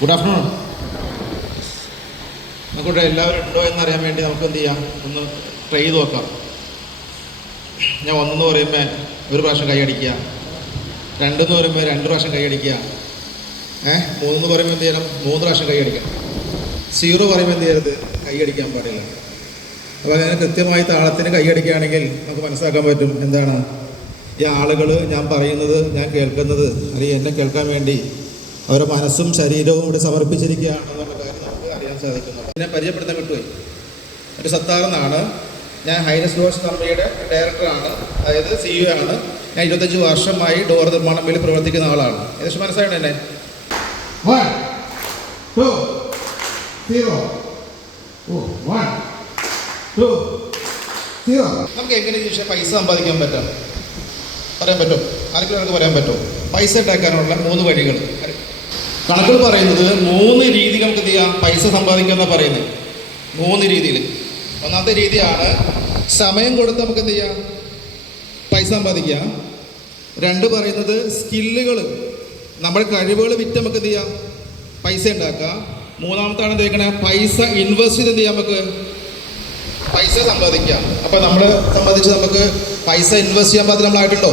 Good afternoon. നമുക്കിവിടെ എല്ലാവരും ഉണ്ടോ എന്നറിയാൻ വേണ്ടി നമുക്ക് എന്ത് ചെയ്യാം, ഒന്ന് ട്രൈ ചെയ്ത് നോക്കാം. ഞാൻ ഒന്നെന്ന് പറയുമ്പോൾ ഒരു പ്രാവശ്യം കൈയടിക്കുക, രണ്ടെന്ന് പറയുമ്പോൾ രണ്ട് പ്രാവശ്യം കൈയടിക്കുക, മൂന്നെന്ന് പറയുമ്പോൾ എന്ത് ചെയ്യണം, മൂന്ന് പ്രാവശ്യം കൈയടിക്കണം. സീറോ പറയുമ്പോൾ എന്ത് ചെയ്യരുത്, കൈയടിക്കാൻ പാടില്ല. അപ്പോൾ അങ്ങനെ കൃത്യമായി താളത്തിന് കൈയടിക്കുകയാണെങ്കിൽ നമുക്ക് മനസ്സിലാക്കാൻ പറ്റും എന്താണ് ഈ ആളുകൾ ഞാൻ പറയുന്നത്, ഞാൻ കേൾക്കുന്നത്, അല്ലെങ്കിൽ എന്നെ കേൾക്കാൻ വേണ്ടി അവരുടെ മനസ്സും ശരീരവും ഇവിടെ സമർപ്പിച്ചിരിക്കുകയാണെന്നുള്ള കാര്യം നമുക്ക് അറിയാൻ സാധിക്കുന്നു. എന്നെ പരിചയപ്പെടുത്താൻ വിട്ടുപോയി. ഒരു സത്താറെന്നാണ് ഞാൻ. ഹൈനസ് ഡോർസ് കമ്പനിയുടെ ഡയറക്ടറാണ്, അതായത് CEO ആണ്. ഞാൻ 25 വർഷമായി ഡോർ നിർമ്മാണം മേൽ പ്രവർത്തിക്കുന്ന ആളാണ്. ഏകദേശം മനസ്സിലാക്കണം എന്നെ. 1 2 0 1 2 0. നമുക്ക് എങ്ങനെ ചോദിച്ചാൽ പൈസ സമ്പാദിക്കാൻ പറ്റാം, പറയാൻ പറ്റും? ആർക്കെങ്കിലും നമുക്ക് പറയാൻ പറ്റും? പൈസ ഉണ്ടാക്കാനുള്ള 3 വഴികൾ കണക്കുകൾ പറയുന്നത്. 3 രീതി നമുക്ക് എന്ത് ചെയ്യാം, പൈസ സമ്പാദിക്കാമെന്നാണ് പറയുന്നത്. 3 രീതിയിൽ. ഒന്നാമത്തെ രീതിയാണ് സമയം കൊടുത്ത് നമുക്ക് എന്ത് ചെയ്യാം, പൈസ സമ്പാദിക്കാം. 2 പറയുന്നത് സ്കില്ലുകൾ, നമ്മുടെ കഴിവുകൾ വിറ്റ് നമുക്ക് എന്ത് ചെയ്യാം, പൈസ ഉണ്ടാക്കാം. 3ാമത്താണ് എന്ത് പൈസ ഇൻവെസ്റ്റ് ചെയ്ത് എന്ത് ചെയ്യാം, നമുക്ക് പൈസ സമ്പാദിക്കാം. അപ്പോൾ നമ്മളെ സംബന്ധിച്ച് നമുക്ക് പൈസ ഇൻവെസ്റ്റ് ചെയ്യാൻ പാകത്തിൽ നമ്മളായിട്ടുണ്ടോ?